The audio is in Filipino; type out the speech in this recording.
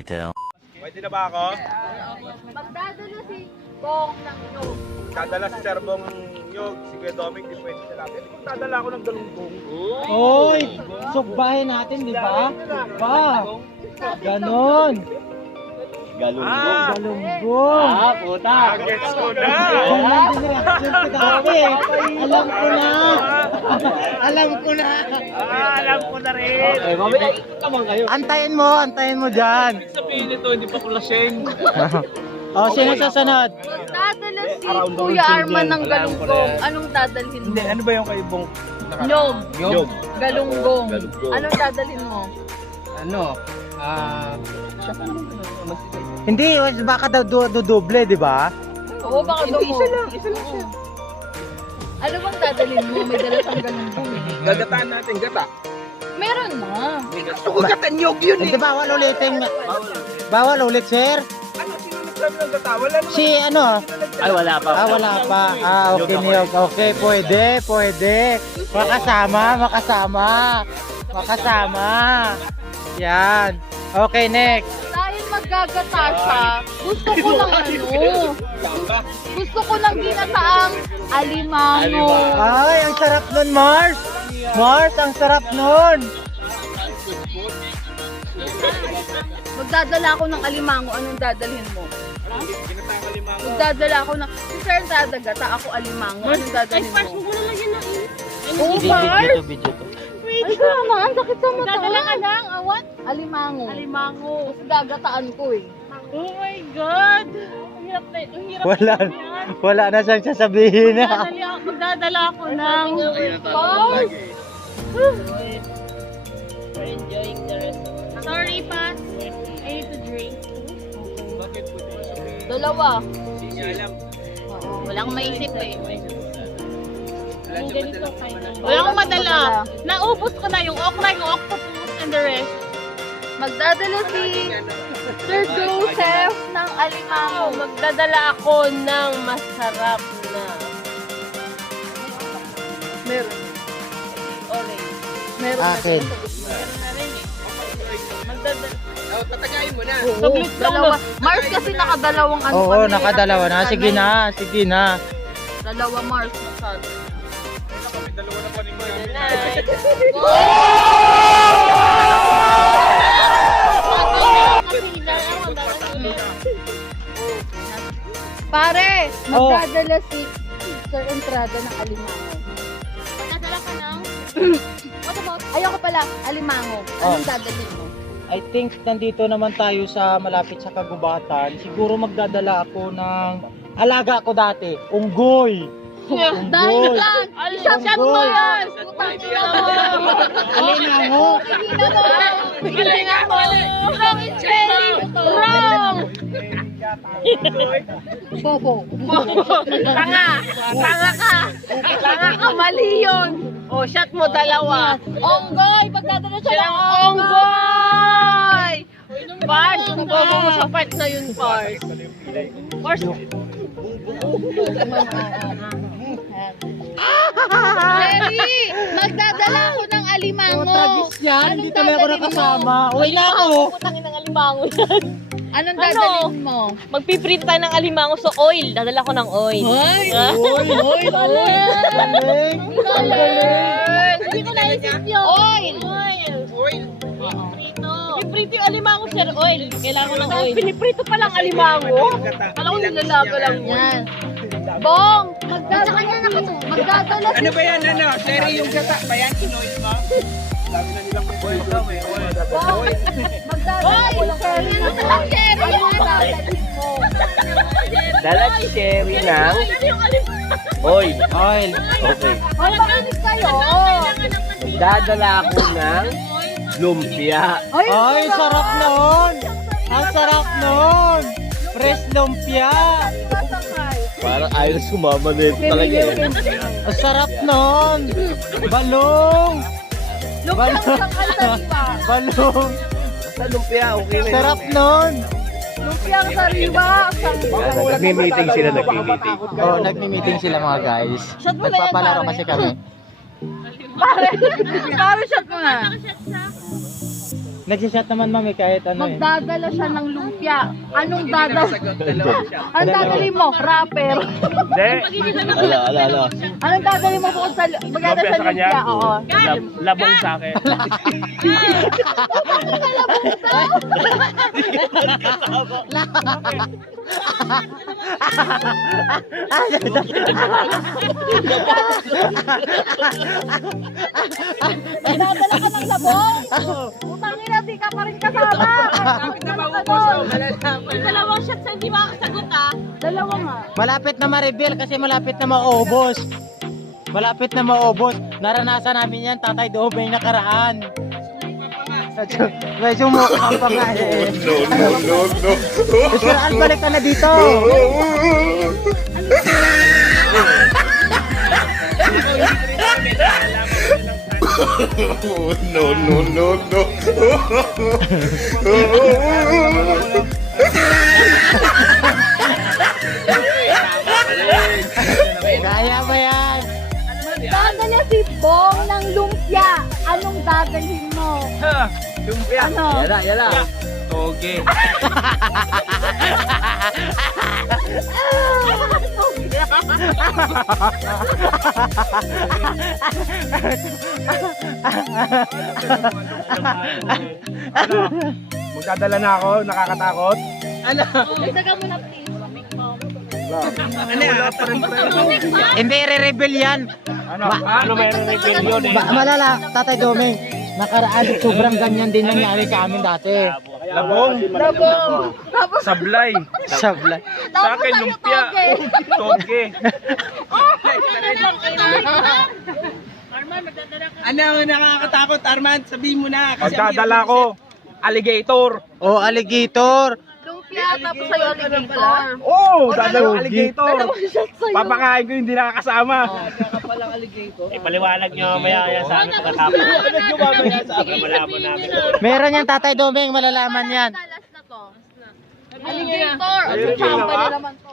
later. Pwede na ba ako? Magdadala si Bong ng nyog. Dadala si Sir Bong Nyog, si Kuya Doming, di pwede sila. Pwede kung dadala ako ng galunggong. Oy, sugbahin natin, di ba? Ba? Ganon. Galunggong. Puta! Gets ko na! Ganon din reaction ko dati. Alam ko na. Alam ko na. Alam ko na rin! Okay, mamaya naman kayo. Antayin mo dyan. Sabihin nito, hindi pa ko lasing. O, sino sasunod? Magdadala si Kuya Arman ng galunggong. Anong dadalhin mo? Ano ba yung kay Bong? Nyog. Nyog. Galunggong. Anong dadalhin mo? Hindi, baka daw dudoble, di ba? Oo, baka doon mo. Isa lang siya. Ano bang dadalhin mo? May dala siyang galunggong. Gagataan natin, gata. Meron na. Gusto ko gata Nyog yun Hindi, bawal ulitin. Bawal ulit, sir. Ano, sino nagsabi ng gata? Wala naman. Si ano? Ay, wala pa. Wala pa. Okay, Niyog. Okay, pwede. Makasama. Yan. Okay, next. Dahil maggagata siya, gusto ko ng Gusto ko ng ginataang alimango. Ay, ang sarap nun, Mars. Mars, ang sarap nun. Magdadala ako ng alimango. Anong dadalhin mo? Magdadala ako ng... Si Sir dadagata, ako alimango. Anong dadalhin mo? Oo, Mars. Video to. Ay, sama. Ang sakit sa mata. Dadala ka ng what? Alimango. Alimango. Kasi gagataan ko eh. Oh my God! Ang hirap na, ang hirap Wala na siyang sasabihin na. Magdadala ako ng... Mars! We're enjoying the rest of it. Sorry, Pas. I need to drink. Dalawa. Wala akong maisip eh. Yung ganito, wala akong madala. Naubos ko na yung okra, yung octopus, and the rest. Magdadala si Sir Joseph ng alimango. Magdadala ako ng masarap na Meron. orange. Meron. Akin. Meron na rin eh. Magdadala. Tatagayin mo na. Oo, dalawa. Mars kasi nakadalawang ano. Oo, nakadalawa na. Sige na. Dalawa Mars masyado. May dalawa na pa ni Mike. Pare, magdadala si Sir Entrada ng alimango. Magdadala ka ng... What about... Ayoko pala, alimango. Anong dadalhin mo? I think nandito naman tayo sa malapit sa kagubatan. Siguro magdadala ako ng alaga ko dati, unggoy. Dahil lang! Shot mo yan! Alimango. Galing ako! Wrong is very wrong! Bobo. Tanga! Tanga ka! Mali yun! O, shot mo dalawa. Onggoy! Magdadala siya ng Onggoy! Pars, kung bobo mo sa part na yun, Pars. Pars, Jerry! Magdadala ako ng alimango. Tragis yan, hindi tuloy ako nakasama. Uwi na ako. putangin ng alimango yan. Anong dadalhin mo? Magpiprint tayo ng alimango sa oil. Dadala ko ng oil. Hoy! Galing. Hindi ko naisip yun. Oil! Oil. Ito. Piprito yung alimango, sir. Oil. Kailangan ko ng oil. Piniprito pa lang alimango? Alam ko nilalaga lang yan. Yan. Bong! Magdadala Ano ba yan? Ano? Sherry yung gata ba yan? Inoil ba? Sabi na nila po. Oil daw eh. Oil. Bong! Magdadala ko ng Sherry. Anong dadalhin mo? Dala si Sherry ng oil. Okay. Magpakinig kayo. Dadala ako ng lumpia. Ay, sarap nun. Ang sarap nun. Fresh lumpia. Parang ayaw sumama na ito talaga eh. Ang sarap nun. Balong. Balong. Sa lumpia, okay na yun. Sarap nun. Lumpiang sariwa. Nagmi-meeting sila, nagmi-meeting. Oh, nagmi-meeting sila mga guys. Nagpapalaro kasi kami. Pare shot mo na. Nagsishot naman mami kahit ano eh. Magdadala siya ng lumpia. Anong dadala? Sagot, dalawa siya. Anong dadali mo? Rapper. Ala. Anong dadali mo kung sa magdadala sa lumpia? Oo. Labong sa akin. Magdadala ka ng labong? Utang ina, di ka pa rin kasama. Bakit na maubos? Oh, malalaman. Dalawang shots sa hindi makasagot ah. Dalawa nga. Malapit na ma-reveal kasi malapit na maubos. Malapit na maubos. Naranasan namin yan, Tatay Domeng nakaraan. Medyo mukhang pa nga eh. No. Mr. Al, balik ka na dito. Kaya ba yan? Magdadala si Bong ng lumpia. Anong dadalhin mo? Lumpia. Ano? Yala. Toge. Magdadala na ako, nakakatakot. Dagdagan mo na please. Ano yan? Hindi, re-reveal yan. Ano may reveal yun eh? Malala, Tatay Domeng. Nakaraan, sobrang ganyan din nangyari sa amin dati. Labong. Sablay. Sablay. Sa akin, lumpia. Toge. Ano ang nakakatakot, Arman? Sabihin mo na. Kasi ang Magdadala ko. Alligator. Oh, alligator. Lumpia tapos sa'yo alligator. Oh, dadala ko Toge. alligator. Papakain ko yung hindi nakakasama. Ipaliwanag nyo mamaya yan sa amin pagkatapos. Malalaman namin. Meron yan, Tatay Domeng, malalaman yan. Talas na to. Alligator. At chamba na naman to.